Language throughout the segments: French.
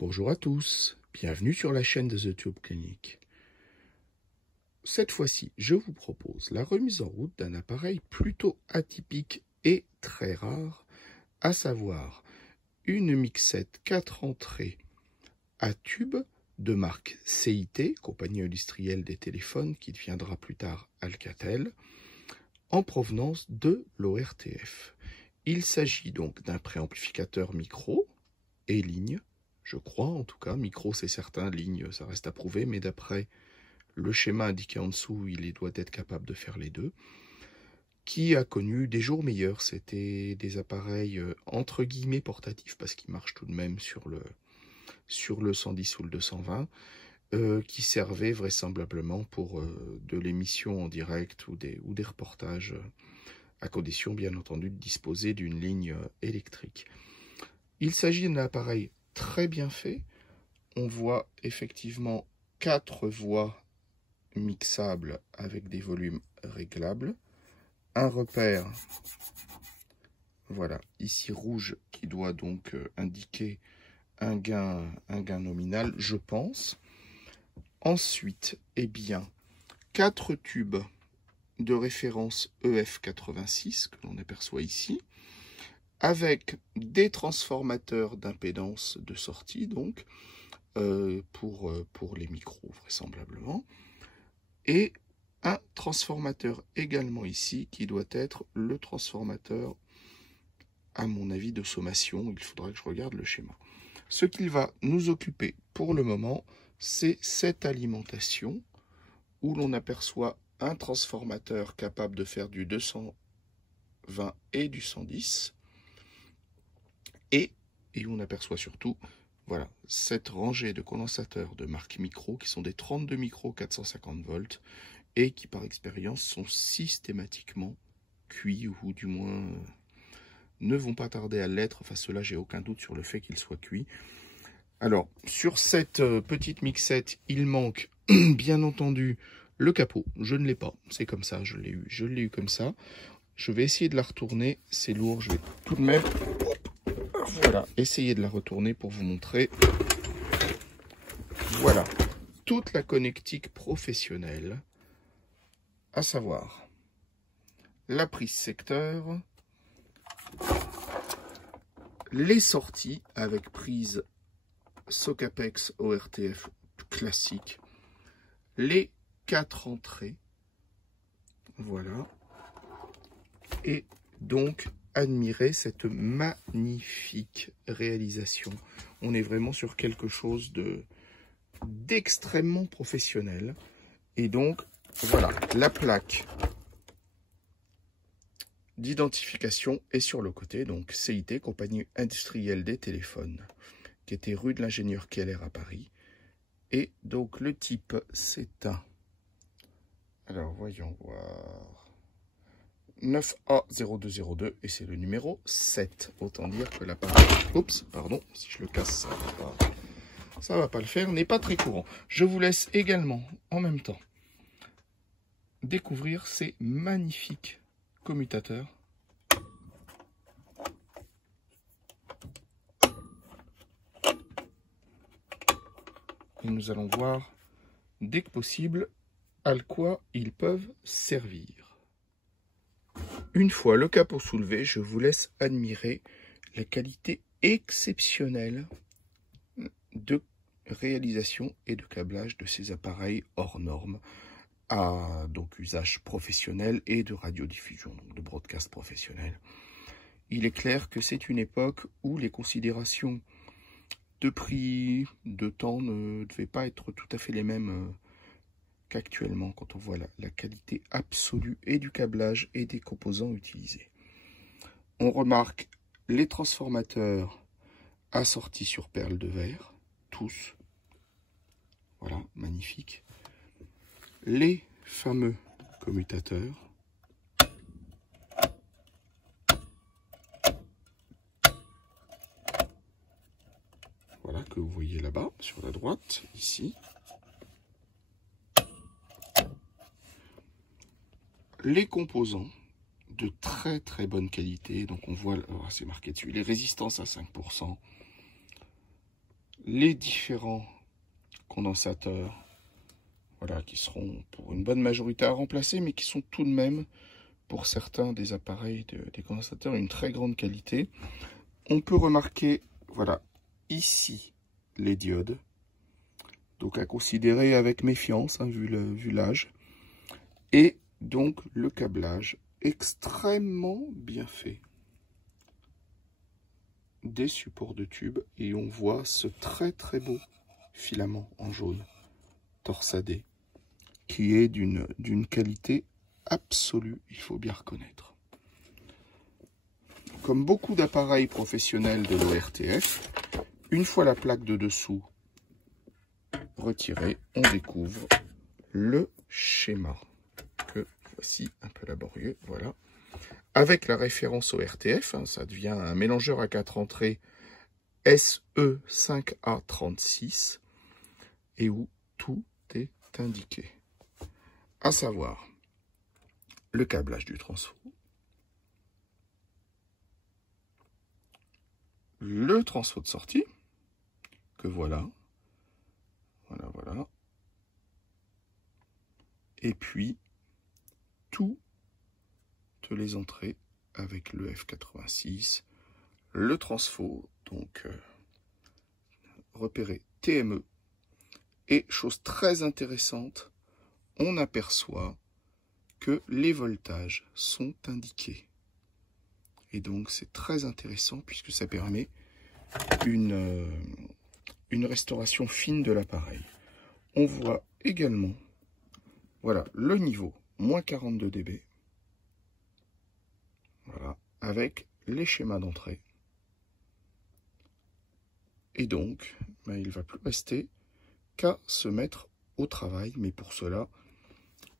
Bonjour à tous, bienvenue sur la chaîne de The Tube Clinic. Cette fois-ci, je vous propose la remise en route d'un appareil plutôt atypique et très rare, à savoir une mixette 4 entrées à tube de marque CIT, compagnie industrielle des téléphones qui deviendra plus tard Alcatel, en provenance de l'ORTF. Il s'agit donc d'un préamplificateur micro et ligne, je crois en tout cas, micro c'est certain, ligne ça reste à prouver, mais d'après le schéma indiqué en dessous, il doit être capable de faire les deux, qui a connu des jours meilleurs. C'était des appareils entre guillemets portatifs, parce qu'ils marchent tout de même sur le 110 ou le 220, qui servaient vraisemblablement pour de l'émission en direct ou des reportages, à condition bien entendu de disposer d'une ligne électrique. Il s'agit d'un appareil très bien fait. On voit effectivement 4 voix mixables avec des volumes réglables. Un repère, voilà, ici rouge, qui doit donc indiquer un gain nominal, je pense. Ensuite, eh bien, 4 tubes de référence EF86 que l'on aperçoit ici, avec des transformateurs d'impédance de sortie, donc, pour les micros, vraisemblablement, et un transformateur également ici, qui doit être le transformateur, à mon avis, de sommation. Il faudra que je regarde le schéma. Ce qu'il va nous occuper pour le moment, c'est cette alimentation, où l'on aperçoit un transformateur capable de faire du 220 et du 110, et on aperçoit surtout, voilà, cette rangée de condensateurs de marque Micro, qui sont des 32 micros 450 volts, et qui par expérience sont systématiquement cuits, ou du moins ne vont pas tarder à l'être. Enfin, cela, j'ai aucun doute sur le fait qu'ils soient cuits. Alors, sur cette petite mixette, il manque bien entendu le capot. Je ne l'ai pas, c'est comme ça, je l'ai eu comme ça. Je vais essayer de la retourner, c'est lourd, je vais tout de même, voilà, essayer de la retourner pour vous montrer. Voilà, toute la connectique professionnelle, à savoir la prise secteur, les sorties avec prise Socapex ORTF classique, les 4 entrées, voilà, et donc admirer cette magnifique réalisation. On est vraiment sur quelque chose d'extrêmement professionnel. Et donc voilà, la plaque d'identification est sur le côté, donc CIT, compagnie industrielle des téléphones, qui était rue de l'Ingénieur Keller à Paris. Et donc le type, c'est un, alors voyons voir, 9A0202, et c'est le numéro 7. Autant dire que l'appareil, oups, pardon, si je le casse, ça va pas le faire, n'est pas très courant. Je vous laisse également, en même temps, découvrir ces magnifiques commutateurs. Et nous allons voir, dès que possible, à quoi ils peuvent servir. Une fois le capot soulevé, je vous laisse admirer la qualité exceptionnelle de réalisation et de câblage de ces appareils hors normes, à donc usage professionnel et de radiodiffusion, donc de broadcast professionnel. Il est clair que c'est une époque où les considérations de prix, de temps ne devaient pas être tout à fait les mêmes qu'actuellement, quand on voit la qualité absolue et du câblage et des composants utilisés. On remarque les transformateurs assortis sur perles de verre, tous. Voilà, magnifique. Les fameux commutateurs. Voilà, que vous voyez là-bas, sur la droite, ici. Les composants de très très bonne qualité, donc on voit, c'est marqué dessus, les résistances à 5%, les différents condensateurs, voilà, qui seront pour une bonne majorité à remplacer, mais qui sont tout de même, pour certains des appareils, des condensateurs, une très grande qualité. On peut remarquer, voilà, ici, les diodes. Donc à considérer avec méfiance, hein, vu l'âge. Et donc le câblage extrêmement bien fait des supports de tube. Et on voit ce très très beau filament en jaune torsadé qui est d'une qualité absolue, il faut bien reconnaître. Comme beaucoup d'appareils professionnels de l'ORTF, une fois la plaque de dessous retirée, on découvre le schéma, que voici un peu laborieux, voilà. Avec la référence ORTF, hein, ça devient un mélangeur à 4 entrées SE5A36, et où tout est indiqué. À savoir, le câblage du transfo, le transfo de sortie, que voilà, voilà, et puis toutes les entrées avec le F86, le transfo, donc repéré TME, et chose très intéressante, on aperçoit que les voltages sont indiqués. Et donc c'est très intéressant puisque ça permet une restauration fine de l'appareil. On voit également, voilà, le niveau, moins 42 dB. Voilà, avec les schémas d'entrée. Et donc, ben, il ne va plus rester qu'à se mettre au travail. Mais pour cela,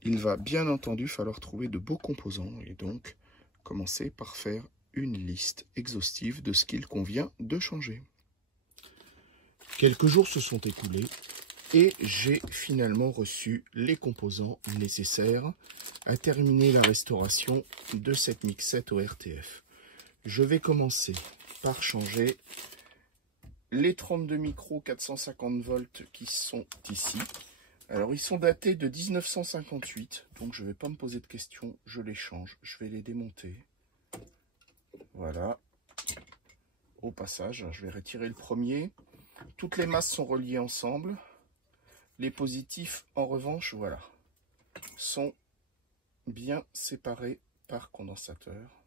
il va bien entendu falloir trouver de beaux composants. Et donc, commencer par faire une liste exhaustive de ce qu'il convient de changer. Quelques jours se sont écoulés et j'ai finalement reçu les composants nécessaires à terminer la restauration de cette mixette ORTF. Je vais commencer par changer les 32 micros 450 volts qui sont ici. Alors ils sont datés de 1958, donc je ne vais pas me poser de questions, je les change, je vais les démonter. Voilà. Au passage, je vais retirer le premier. Toutes les masses sont reliées ensemble. Les positifs, en revanche, voilà, sont bien séparés par condensateur.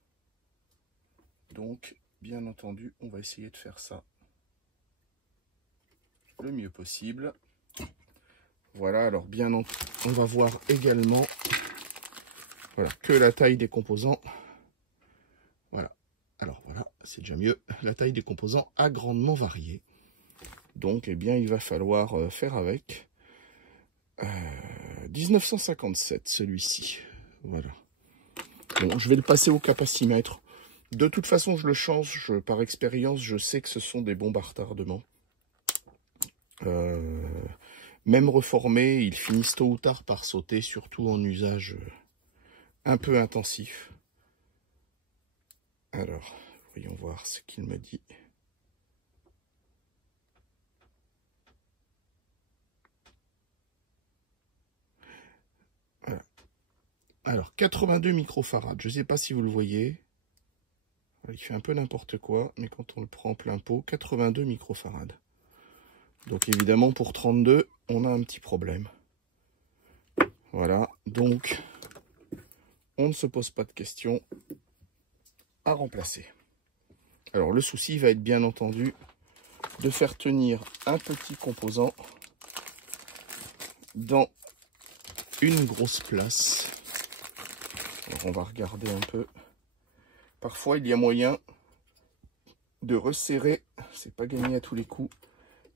Donc, bien entendu, on va essayer de faire ça le mieux possible. Voilà, alors on va voir également, voilà, que la taille des composants. Voilà, alors voilà, c'est déjà mieux. La taille des composants a grandement varié. Donc, eh bien, il va falloir faire avec. 1957, celui-ci. Voilà. Bon, je vais le passer au capacimètre. De toute façon, je le change. Par expérience, je sais que ce sont des bombes à retardement. Même reformés, ils finissent tôt ou tard par sauter, surtout en usage un peu intensif. Alors, voyons voir ce qu'il me dit. Voilà. Alors, 82 microfarad. Je ne sais pas si vous le voyez. Il fait un peu n'importe quoi, mais quand on le prend plein pot, 82 microfarad. Donc évidemment, pour 32, on a un petit problème. Voilà, donc on ne se pose pas de questions à remplacer. Alors le souci va être bien entendu de faire tenir un petit composant dans une grosse place. Alors on va regarder un peu. Parfois il y a moyen de resserrer, c'est pas gagné à tous les coups,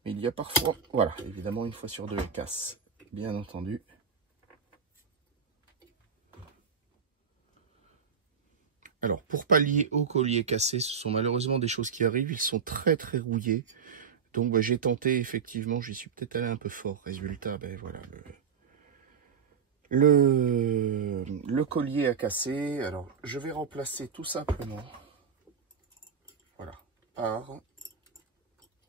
mais il y a parfois, voilà, évidemment une fois sur deux elle casse, bien entendu. Alors, pour pallier au collier cassé, ce sont malheureusement des choses qui arrivent. Ils sont très très rouillés. Donc, bah, j'ai tenté, effectivement, j'y suis peut-être allé un peu fort. Résultat, ben voilà, le collier a cassé. Alors, je vais remplacer tout simplement, voilà, par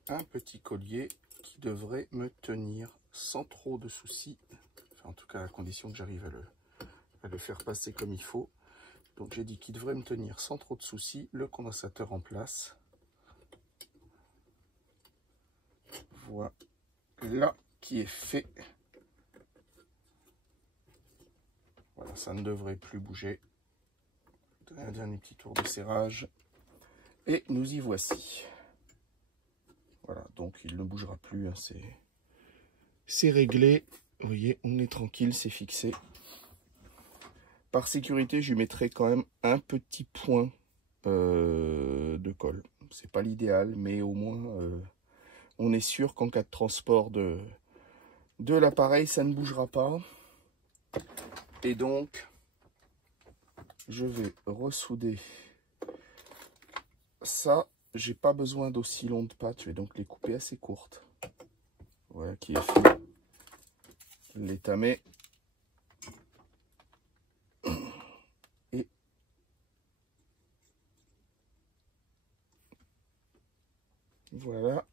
un petit collier qui devrait me tenir sans trop de soucis. Enfin, en tout cas, à condition que j'arrive à le faire passer comme il faut. Donc j'ai dit qu'il devrait me tenir sans trop de soucis. Le condensateur en place. Voilà qui est fait. Voilà, ça ne devrait plus bouger. Un dernier petit tour de serrage. Et nous y voici. Voilà, donc il ne bougera plus. Hein, c'est réglé. Vous voyez, on est tranquille, c'est fixé. Par sécurité, je lui mettrai quand même un petit point de colle. C'est pas l'idéal, mais au moins on est sûr qu'en cas de transport de l'appareil, ça ne bougera pas. Et donc, je vais ressouder ça. J'ai pas besoin d'aussi longues pattes, je vais donc les couper assez courtes. Voilà qui est fait. L'étamer. Et voilà.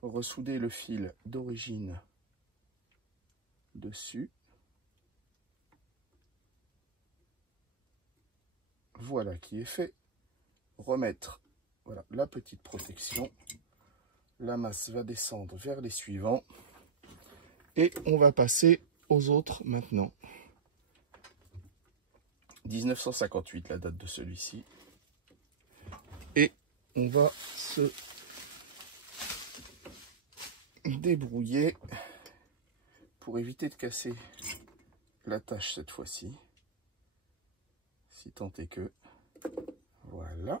Ressouder le fil d'origine dessus. Voilà qui est fait. Remettre voilà, la petite protection. La masse va descendre vers les suivants. Et on va passer aux autres maintenant. 1958, la date de celui-ci. Et on va se débrouiller pour éviter de casser la tâche cette fois-ci. Si tant est que. Voilà.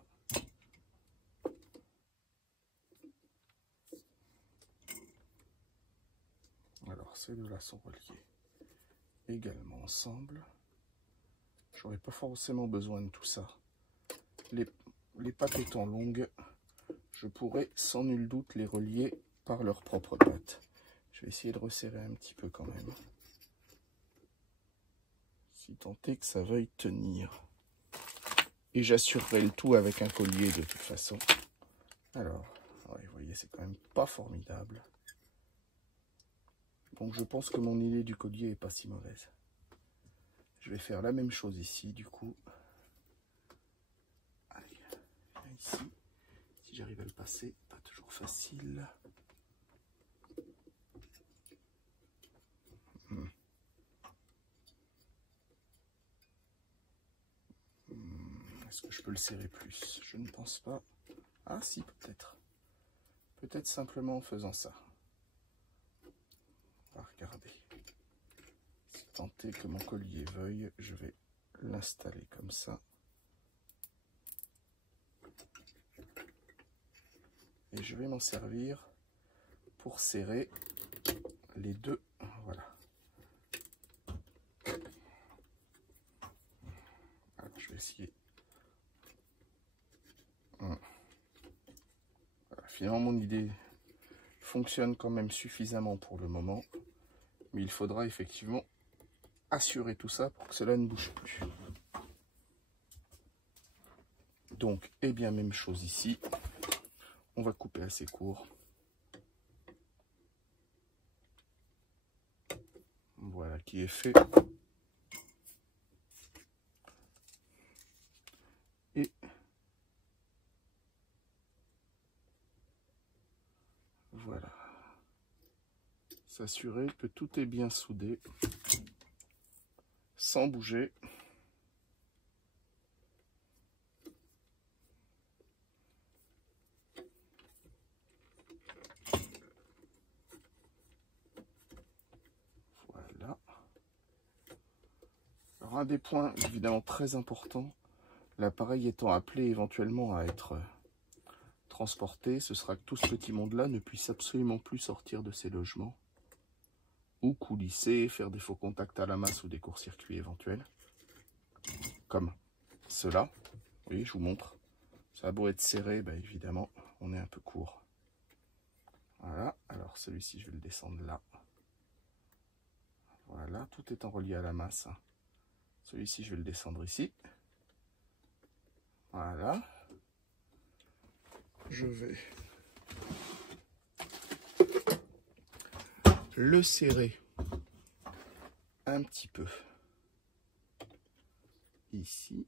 Alors, ces deux-là sont reliés également ensemble. J'aurais pas forcément besoin de tout ça. Les pattes étant longues, je pourrais sans nul doute les relier par leurs propres pattes. Je vais essayer de resserrer un petit peu quand même. Si tant est que ça veuille tenir. Et j'assurerai le tout avec un collier de toute façon. Alors, ouais, vous voyez, c'est quand même pas formidable. Donc je pense que mon idée du collier est pas si mauvaise. Je vais faire la même chose ici, du coup. Allez, ici. Si j'arrive à le passer, pas toujours facile. Est-ce que je peux le serrer plus? Je ne pense pas. Ah si, peut-être. Peut-être simplement en faisant ça. On va regarder. Si tant est que mon collier veuille, je vais l'installer comme ça. Et je vais m'en servir pour serrer les deux. Voilà. Alors, je vais essayer. Voilà. Finalement, mon idée fonctionne quand même suffisamment pour le moment. Mais il faudra effectivement assurer tout ça pour que cela ne bouge plus. Donc, eh bien, même chose ici. On va couper assez court. Voilà qui est fait. Et voilà. S'assurer que tout est bien soudé, sans bouger. Voilà. Alors un des points évidemment très importants, l'appareil étant appelé éventuellement à être transporté, ce sera que tout ce petit monde-là ne puisse absolument plus sortir de ses logements. Ou coulisser, faire des faux contacts à la masse ou des courts-circuits éventuels. Comme cela. Oui, je vous montre. Ça a beau être serré, bah évidemment, on est un peu court. Voilà, alors celui-ci, je vais le descendre là. Voilà, tout étant relié à la masse. Celui-ci, je vais le descendre ici. Voilà. je vais le serrer un petit peu ici.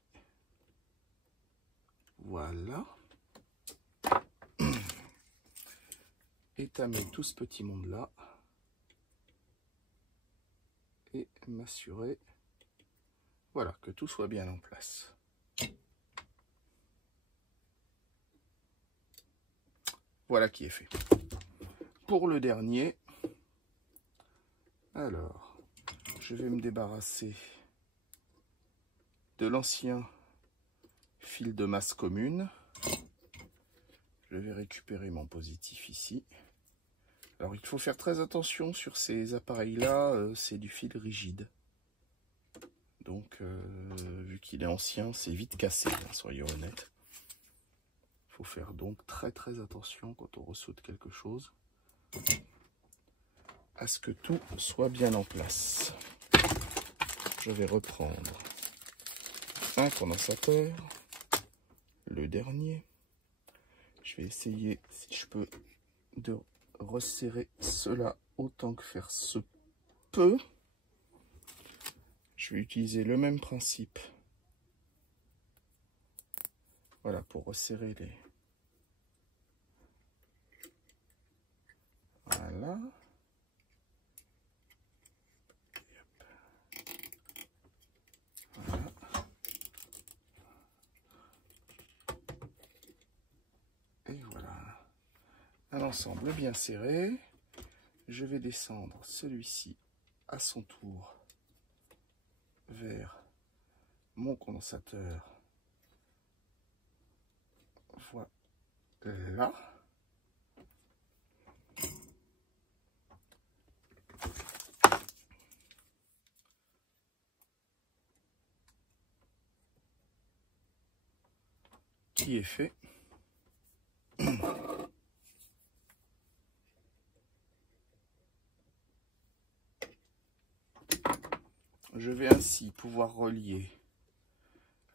Voilà. Étamer tout ce petit monde là et m'assurer, voilà, que tout soit bien en place. Voilà qui est fait. Pour le dernier, alors, je vais me débarrasser de l'ancien fil de masse commune. Je vais récupérer mon positif ici. Alors il faut faire très attention sur ces appareils-là, c'est du fil rigide. Donc vu qu'il est ancien, c'est vite cassé, hein, soyons honnêtes. Il faut faire donc très attention quand on ressaute quelque chose, à ce que tout soit bien en place. Je vais reprendre un condensateur, le dernier. Je vais essayer, si je peux, de resserrer cela autant que faire se peut. Je vais utiliser le même principe. Voilà, pour resserrer les... Voilà. Voilà. Et voilà. Un ensemble bien serré. Je vais descendre celui-ci à son tour vers mon condensateur. Voilà. Qui est fait. Je vais ainsi pouvoir relier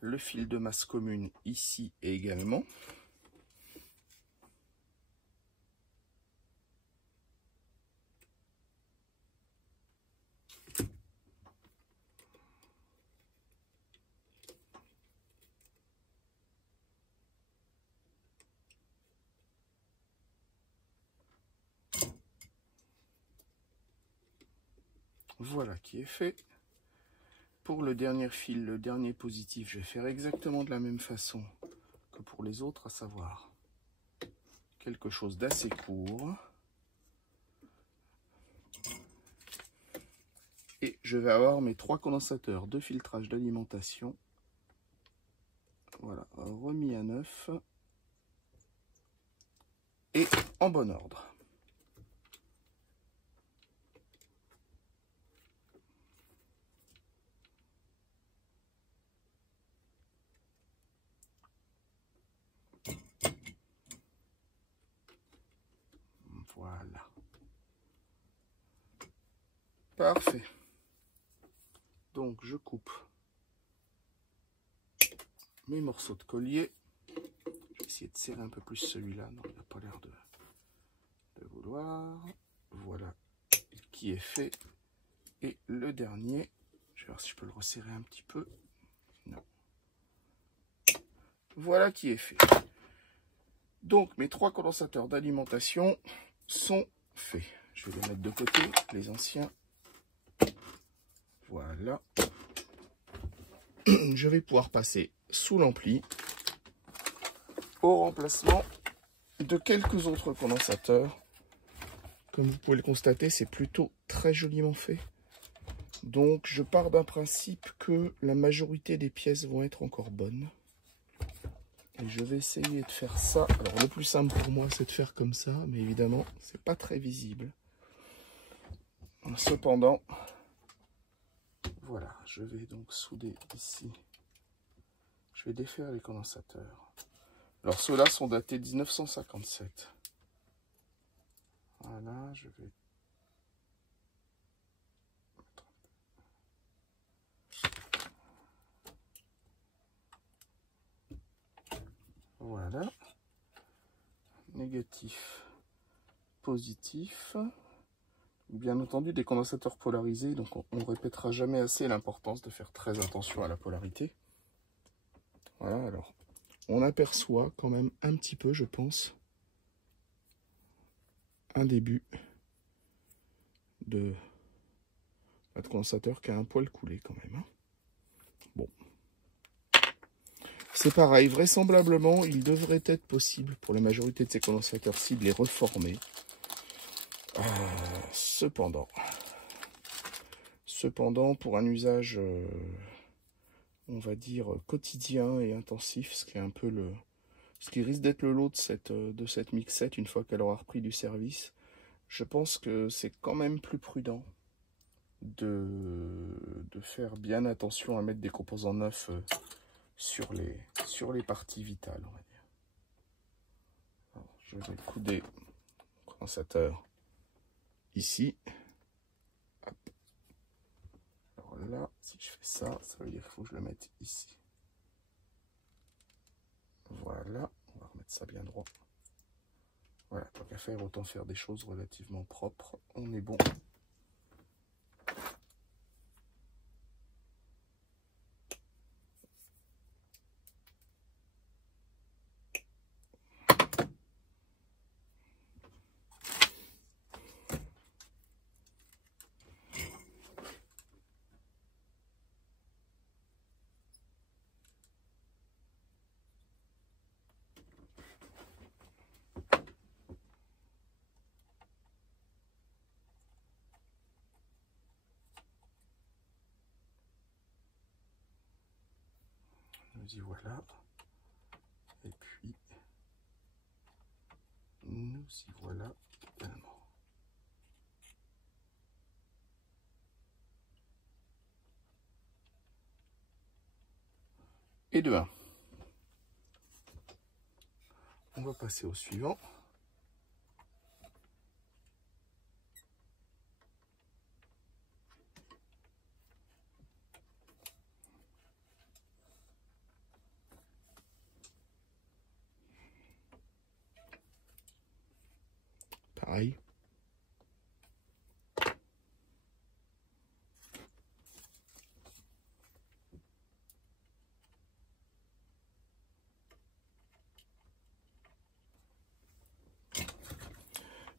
le fil de masse commune ici également. Voilà qui est fait. Pour le dernier fil, le dernier positif, je vais faire exactement de la même façon que pour les autres, à savoir quelque chose d'assez court. Et je vais avoir mes 3 condensateurs de filtrage d'alimentation. Voilà, remis à neuf et en bon ordre. Voilà. Parfait. Donc je coupe mes morceaux de collier. Je vais essayer de serrer un peu plus celui-là. Non, il n'a pas l'air de vouloir. Voilà qui est fait. Et le dernier, je vais voir si je peux le resserrer un petit peu. Non. Voilà qui est fait. Donc mes 3 condensateurs d'alimentation sont faits. Je vais les mettre de côté, les anciens. Voilà. Je vais pouvoir passer sous l'ampli au remplacement de quelques autres condensateurs. Comme vous pouvez le constater, c'est plutôt très joliment fait. Donc je pars d'un principe que la majorité des pièces vont être encore bonnes. Et je vais essayer de faire ça. Alors le plus simple pour moi, c'est de faire comme ça, mais évidemment, c'est pas très visible. Cependant, voilà, je vais donc souder ici. Je vais défaire les condensateurs. Alors ceux-là sont datés 1957. Voilà, je vais... Voilà. négatif, positif. Bien entendu, des condensateurs polarisés, donc on ne répétera jamais assez l'importance de faire très attention à la polarité. Voilà, alors, on aperçoit quand même un petit peu, je pense, un début de condensateur qui a un poil coulé quand même. Hein. Bon. C'est pareil, vraisemblablement, il devrait être possible pour la majorité de ces condensateurs-ci de les reformer. Cependant, pour un usage, on va dire, quotidien et intensif, ce qui est un peu ce qui risque d'être le lot de cette mixette une fois qu'elle aura repris du service, je pense que c'est quand même plus prudent de faire bien attention à mettre des composants neufs sur les parties vitales, on va dire. Alors, je vais couder le condensateur ici. Hop. Alors là, si je fais ça, ça veut dire qu'il faut que je le mette ici. Voilà, on va remettre ça bien droit. Voilà, tant qu'à faire, autant faire des choses relativement propres. On est bon. Nous y voilà. Et puis, nous y voilà également. Et de 1. On va passer au suivant. Pareil.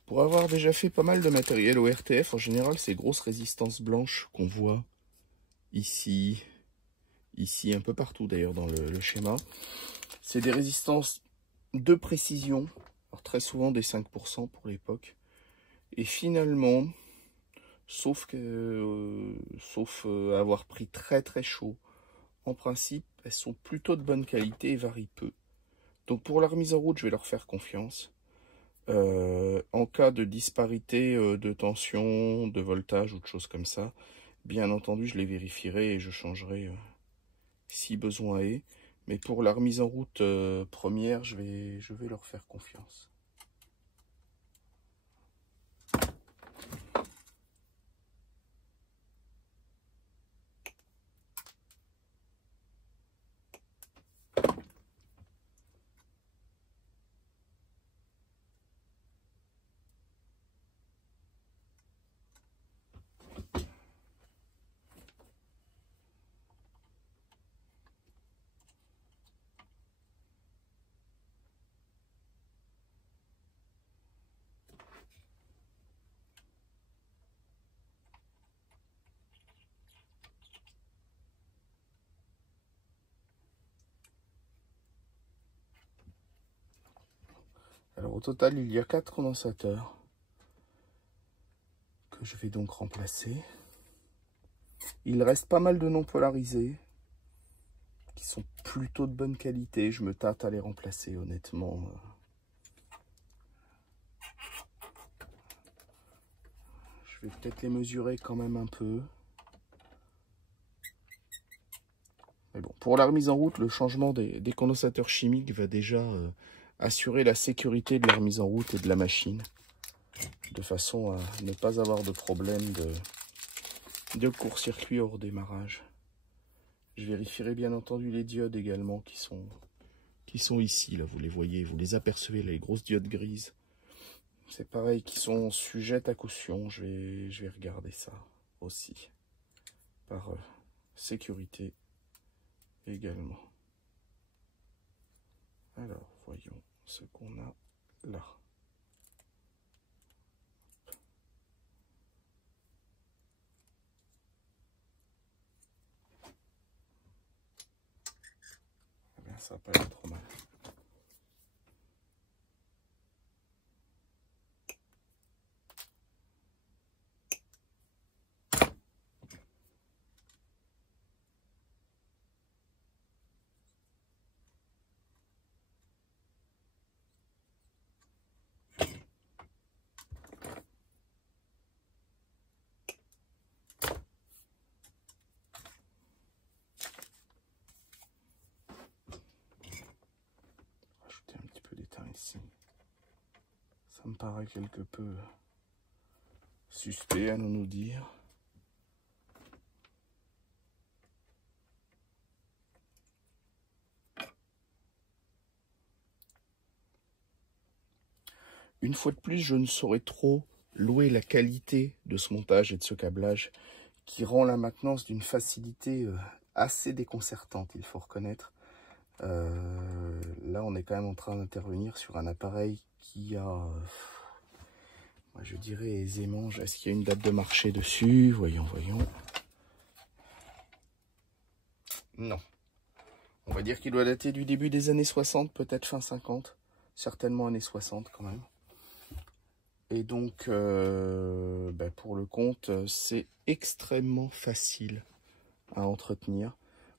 Pour avoir déjà fait pas mal de matériel au RTF, en général, ces grosses résistances blanches qu'on voit ici, un peu partout d'ailleurs dans le schéma, c'est des résistances de précision, alors très souvent des 5% pour l'époque. Et finalement, sauf avoir pris très très chaud, en principe, elles sont plutôt de bonne qualité et varient peu. Donc pour la remise en route, je vais leur faire confiance. En cas de disparité de tension, de voltage ou de choses comme ça, bien entendu, je les vérifierai et je changerai si besoin est. Mais pour la remise en route première, je vais leur faire confiance. Alors au total, il y a 4 condensateurs que je vais donc remplacer. Il reste pas mal de non polarisés qui sont plutôt de bonne qualité. Je me tâte à les remplacer honnêtement. Je vais peut-être les mesurer quand même un peu. Mais bon, pour la remise en route, le changement des condensateurs chimiques va déjà assurer la sécurité de la remise en route et de la machine, de façon à ne pas avoir de problème de court-circuit au redémarrage. Je vérifierai bien entendu les diodes également qui sont qui sont ici, là, vous les voyez, vous les apercevez, là, les grosses diodes grises. C'est pareil, qui sont sujettes à caution. Je vais regarder ça aussi, par sécurité également. Alors, voyons ce qu'on a là. Eh bien, ça n'a pas l'air trop mal. Ici. Ça me paraît quelque peu suspect à nous dire. Une fois de plus, je ne saurais trop louer la qualité de ce montage et de ce câblage qui rend la maintenance d'une facilité assez déconcertante, il faut reconnaître. Là, on est quand même en train d'intervenir sur un appareil qui a, moi, je dirais aisément, est-ce qu'il y a une date de marché dessus? Voyons, voyons. Non. On va dire qu'il doit dater du début des années 60, peut-être fin 50. Certainement années 60 quand même. Et donc, pour le compte, c'est extrêmement facile à entretenir.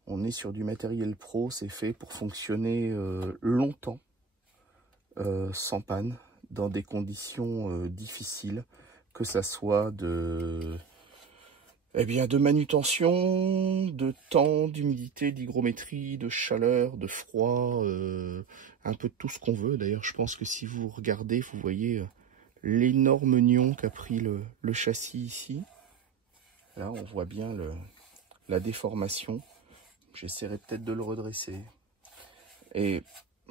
On est sur du matériel pro, c'est fait pour fonctionner longtemps, sans panne, dans des conditions difficiles, que ça soit de manutention, de temps, d'humidité, d'hygrométrie, de chaleur, de froid, un peu de tout ce qu'on veut. D'ailleurs, je pense que si vous regardez, vous voyez l'énorme nion qu'a pris le châssis ici. Là, on voit bien la déformation. J'essaierai peut-être de le redresser. Et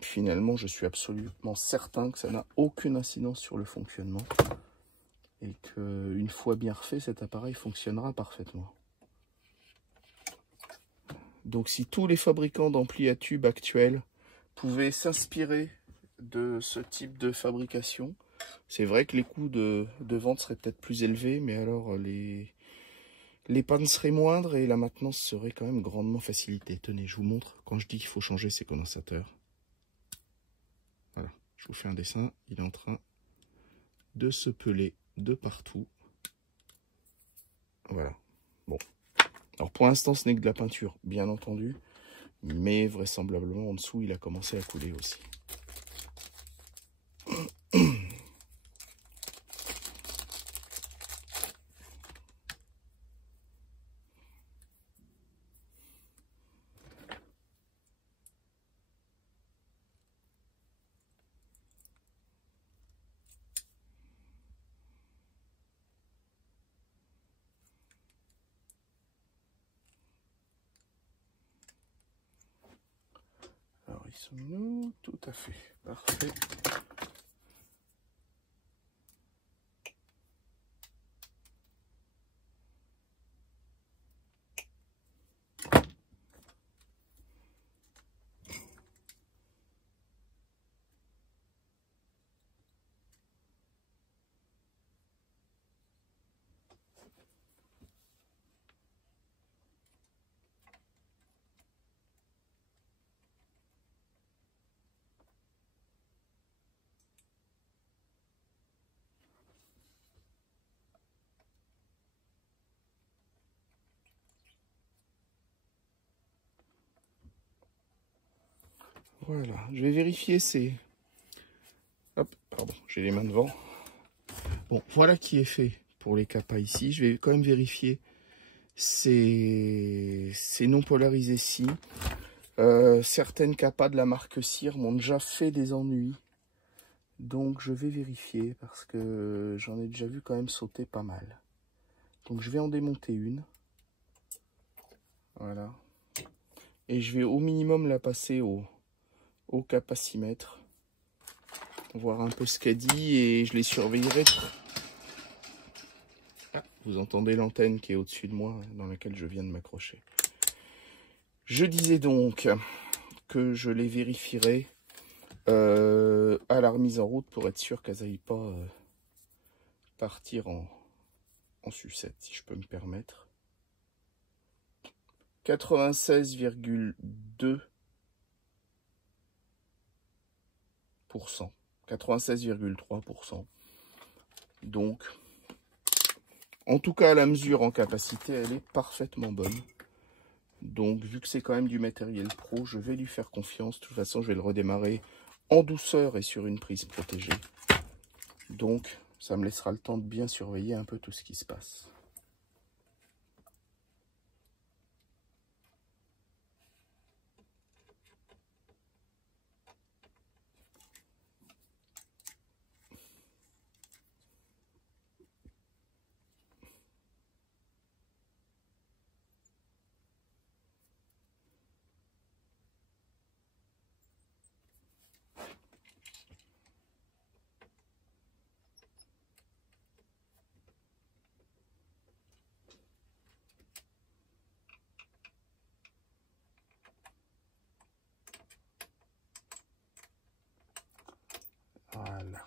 finalement, je suis absolument certain que ça n'a aucune incidence sur le fonctionnement. Et qu'une fois bien refait, cet appareil fonctionnera parfaitement. Donc si tous les fabricants d'amplis à tubes actuels pouvaient s'inspirer de ce type de fabrication, c'est vrai que les coûts de vente seraient peut-être plus élevés, mais alors les pannes seraient moindres et la maintenance serait quand même grandement facilitée. Tenez, je vous montre quand je dis qu'il faut changer ces condensateurs. Voilà, je vous fais un dessin, il est en train de se peler de partout. Voilà, bon. Alors pour l'instant, ce n'est que de la peinture, bien entendu, mais vraisemblablement en dessous, il a commencé à couler aussi. Alors, ils sont nous, tout à fait, parfait. Voilà, je vais vérifier ces... Hop, pardon, j'ai les mains devant. Bon, voilà qui est fait pour les capas ici. Je vais quand même vérifier ces non polarisés-ci. Certaines capas de la marque Cire m'ont déjà fait des ennuis. Donc je vais vérifier parce que j'en ai déjà vu quand même sauter pas mal. Donc je vais en démonter une. Voilà. Et je vais au minimum la passer au au capacimètre, voir un peu ce qu'elle dit et je les surveillerai. Ah, vous entendez l'antenne qui est au-dessus de moi, dans laquelle je viens de m'accrocher. Je disais donc que je les vérifierai à la remise en route pour être sûr qu'elles n'aillent pas partir en sucette, si je peux me permettre. 96,2%. 96,3%. Donc, en tout cas, la mesure en capacité, elle est parfaitement bonne. Donc, vu que c'est quand même du matériel pro, je vais lui faire confiance. De toute façon, je vais le redémarrer en douceur et sur une prise protégée. Donc, ça me laissera le temps de bien surveiller un peu tout ce qui se passe. Voilà.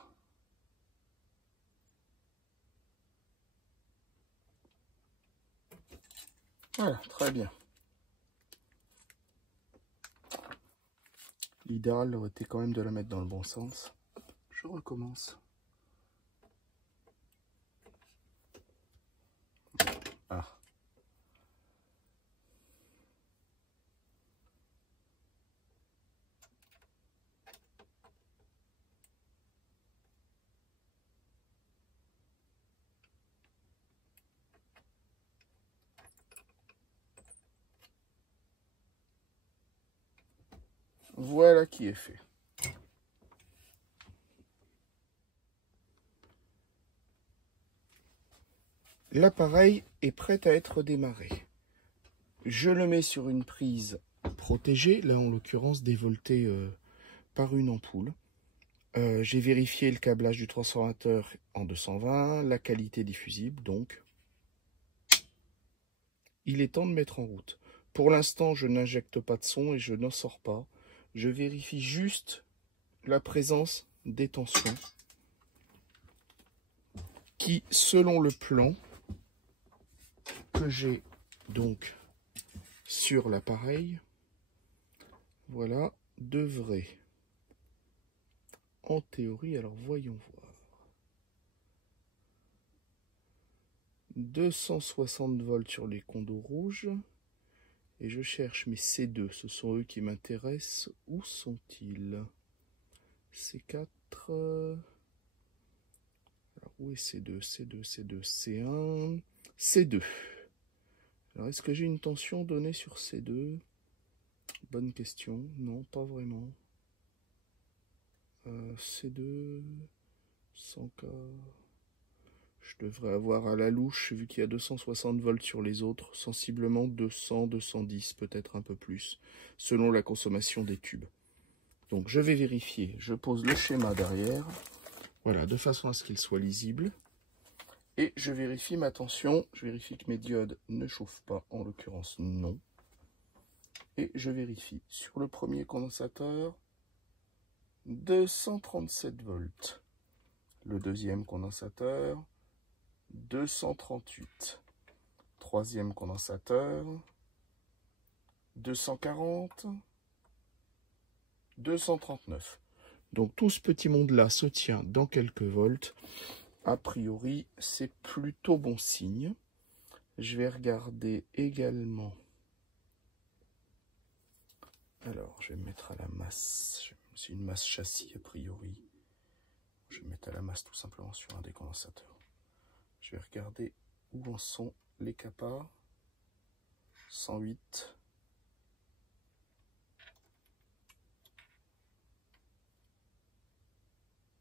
Voilà, très bien. L'idéal aurait été quand même de la mettre dans le bon sens. Je recommence. Ah. Voilà qui est fait. L'appareil est prêt à être démarré. Je le mets sur une prise protégée, là en l'occurrence dévoltée par une ampoule. J'ai vérifié le câblage du transformateur en 220, la qualité diffusible, donc il est temps de mettre en route. Pour l'instant, je n'injecte pas de son et je n'en sors pas. Je vérifie juste la présence des tensions qui, selon le plan que j'ai donc sur l'appareil, voilà, devrait, en théorie, alors voyons voir, 260 volts sur les condos rouges, et je cherche mes C2, ce sont eux qui m'intéressent. Où sont-ils? C4, alors où est C2, C2, C2, C1, C2. Alors est-ce que j'ai une tension donnée sur C2? Bonne question, non, pas vraiment. C2, 100K, je devrais avoir à la louche, vu qu'il y a 260 volts sur les autres, sensiblement 200, 210, peut-être un peu plus, selon la consommation des tubes. Donc je vais vérifier, je pose le schéma derrière, voilà, de façon à ce qu'il soit lisible. Et je vérifie ma tension, je vérifie que mes diodes ne chauffent pas, en l'occurrence non. Et je vérifie sur le premier condensateur, 237 volts. Le deuxième condensateur, 238. Troisième condensateur, 240, 239. Donc tout ce petit monde-là se tient dans quelques volts. A priori, c'est plutôt bon signe. Je vais regarder également. Alors, je vais me mettre à la masse. C'est une masse châssis, a priori. Je vais me mettre à la masse tout simplement sur un des condensateurs. Je vais regarder où en sont les capas. 108.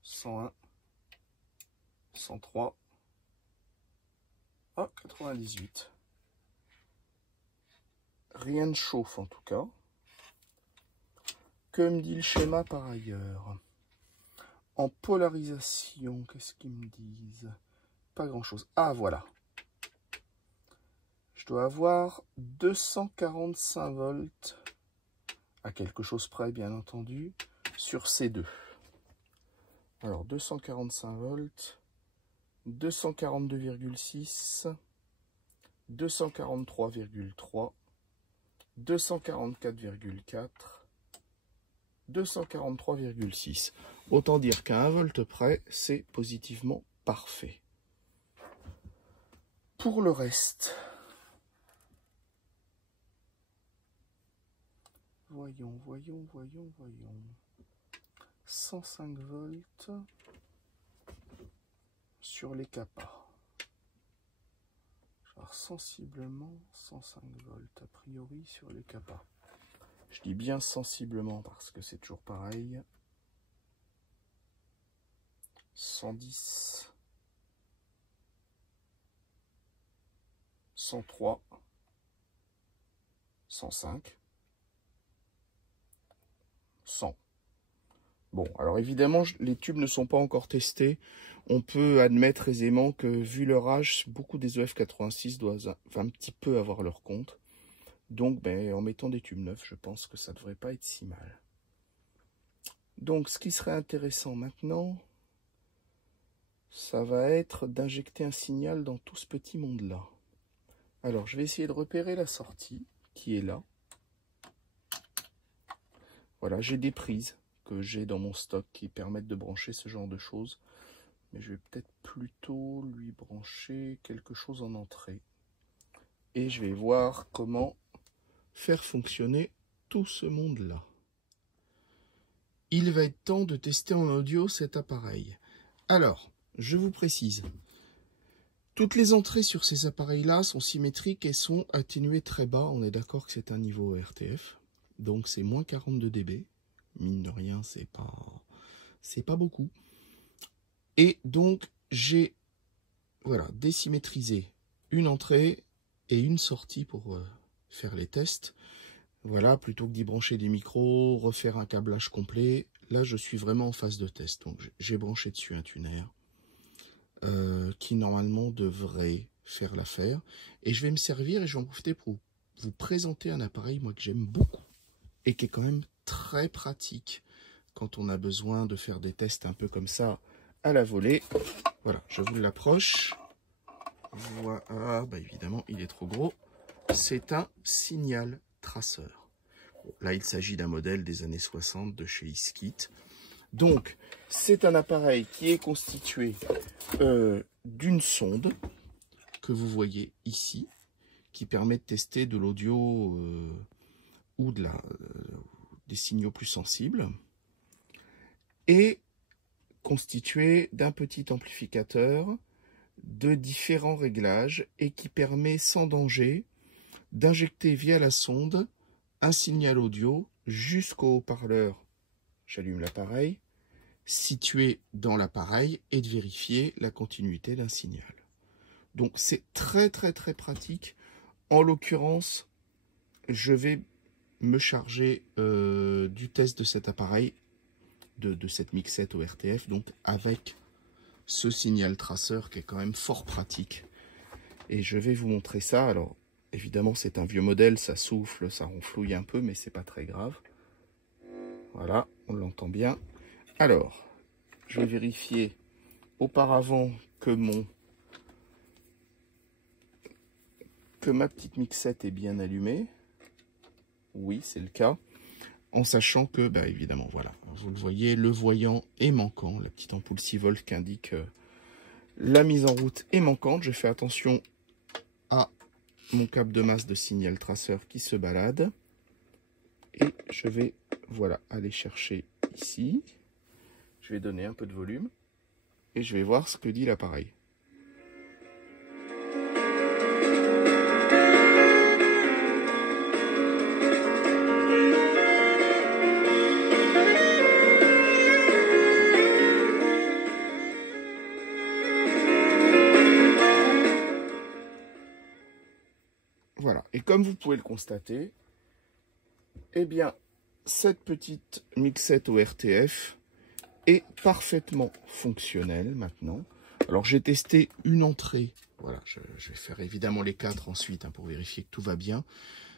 101. 103. Ah, 98. Rien ne chauffe en tout cas. Que me dit le schéma par ailleurs? En polarisation, qu'est-ce qu'ils me disent? Pas grand-chose. Ah, voilà. Je dois avoir 245 volts, à quelque chose près, bien entendu, sur ces deux. Alors, 245 volts, 242,6, 243,3, 244,4, 243,6. Autant dire qu'à 1 volt près, c'est positivement parfait. Pour le reste, voyons. 105 volts sur les capas. Alors, sensiblement 105 volts a priori sur les capas. Je dis bien sensiblement parce que c'est toujours pareil. 110, 103, 105, 100. Bon, alors évidemment, les tubes ne sont pas encore testés. On peut admettre aisément que, vu leur âge, beaucoup des EF86 doivent un petit peu avoir leur compte. Donc, en mettant des tubes neufs, je pense que ça ne devrait pas être si mal. Donc, ce qui serait intéressant maintenant, ça va être d'injecter un signal dans tout ce petit monde-là. Alors, je vais essayer de repérer la sortie, qui est là. Voilà, j'ai des prises que j'ai dans mon stock qui permettent de brancher ce genre de choses. Mais je vais peut-être plutôt lui brancher quelque chose en entrée. Et je vais voir comment faire fonctionner tout ce monde-là. Il va être temps de tester en audio cet appareil. Alors, je vous précise, toutes les entrées sur ces appareils-là sont symétriques et sont atténuées très bas. On est d'accord que c'est un niveau RTF, donc c'est moins 42 dB. Mine de rien, c'est pas beaucoup. Et donc, j'ai désymétrisé une entrée et une sortie pour faire les tests. Voilà, plutôt que d'y brancher des micros, refaire un câblage complet. Là, je suis vraiment en phase de test. Donc, j'ai branché dessus un tuner qui, normalement, devrait faire l'affaire. Et je vais me servir et je vais en profiter pour vous présenter un appareil, moi, que j'aime beaucoup et qui est quand même très pratique quand on a besoin de faire des tests un peu comme ça à la volée. Voilà, je vous l'approche. Voilà, évidemment, il est trop gros. C'est un signal traceur. Bon, là, il s'agit d'un modèle des années 60 de chez Iskit. Donc, c'est un appareil qui est constitué d'une sonde que vous voyez ici, qui permet de tester de l'audio ou des signaux plus sensibles, et constitué d'un petit amplificateur de différents réglages et qui permet sans danger d'injecter via la sonde un signal audio jusqu'au haut-parleur, j'allume l'appareil, situé dans l'appareil, et de vérifier la continuité d'un signal. Donc c'est très pratique. En l'occurrence, je vais me charger du test de cet appareil, de cette mixette au RTF, donc avec ce signal traceur qui est quand même fort pratique. Et je vais vous montrer ça. Alors, évidemment, c'est un vieux modèle, ça souffle, ça ronflouille un peu, mais c'est pas très grave. Voilà, on l'entend bien. Alors, je vais vérifier auparavant que ma petite mixette est bien allumée. Oui, c'est le cas. En sachant que, évidemment, voilà, vous le voyez, le voyant est manquant. La petite ampoule 6 volts qui indique la mise en route est manquante. Je fais attention à mon câble de masse de signal traceur qui se balade. Et je vais, aller chercher ici. Je vais donner un peu de volume. Et je vais voir ce que dit l'appareil. Voilà, et comme vous pouvez le constater, eh bien, cette petite mixette au RTF est parfaitement fonctionnelle maintenant. Alors j'ai testé une entrée, voilà, je vais faire évidemment les 4 ensuite hein, pour vérifier que tout va bien.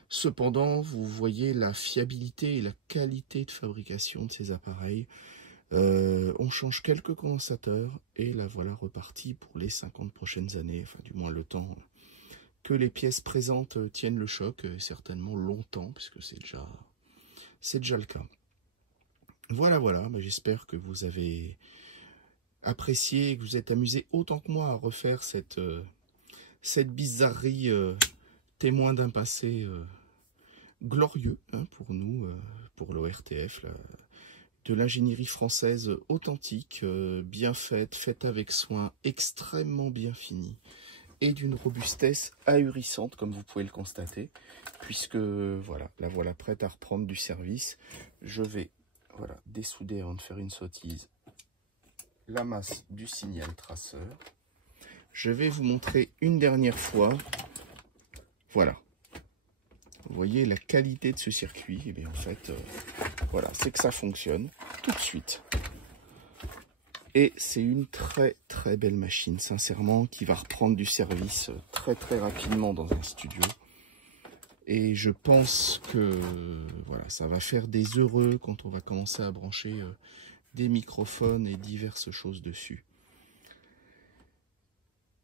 Cependant, vous voyez la fiabilité et la qualité de fabrication de ces appareils. On change quelques condensateurs et la voilà repartie pour les 50 prochaines années, enfin du moins le temps que les pièces présentes tiennent le choc, certainement longtemps, puisque c'est déjà le cas. Voilà, bah, j'espère que vous avez apprécié, que vous êtes amusé autant que moi à refaire cette bizarrerie témoin d'un passé glorieux hein, pour nous, pour l'ORTF, de l'ingénierie française authentique, bien faite avec soin, extrêmement bien finie, et d'une robustesse ahurissante, comme vous pouvez le constater, puisque voilà, la voilà prête à reprendre du service. Je vais voilà, dessouder avant de faire une sottise la masse du signal traceur. Je vais vous montrer une dernière fois. Voilà. Vous voyez la qualité de ce circuit. Et bien en fait, voilà, c'est que ça fonctionne tout de suite. Et c'est une très très belle machine, sincèrement, qui va reprendre du service très très rapidement dans un studio. Et je pense que voilà, ça va faire des heureux quand on va commencer à brancher des microphones et diverses choses dessus.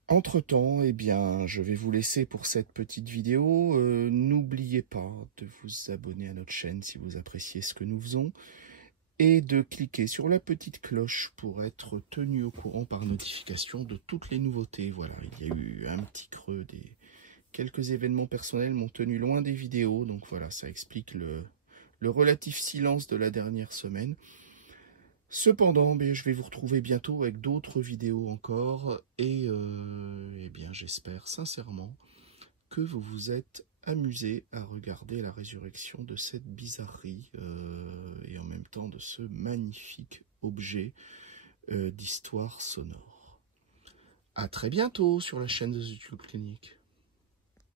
Entre-temps, eh bien, je vais vous laisser pour cette petite vidéo. N'oubliez pas de vous abonner à notre chaîne si vous appréciez ce que nous faisons et de cliquer sur la petite cloche pour être tenu au courant par notification de toutes les nouveautés. Voilà, il y a eu un petit creux, quelques événements personnels m'ont tenu loin des vidéos, donc voilà, ça explique le relatif silence de la dernière semaine. Cependant, je vais vous retrouver bientôt avec d'autres vidéos encore et eh bien j'espère sincèrement que vous vous êtes amusé à regarder la résurrection de cette bizarrerie et en même temps de ce magnifique objet d'histoire sonore. À très bientôt sur la chaîne de The Tube Clinic.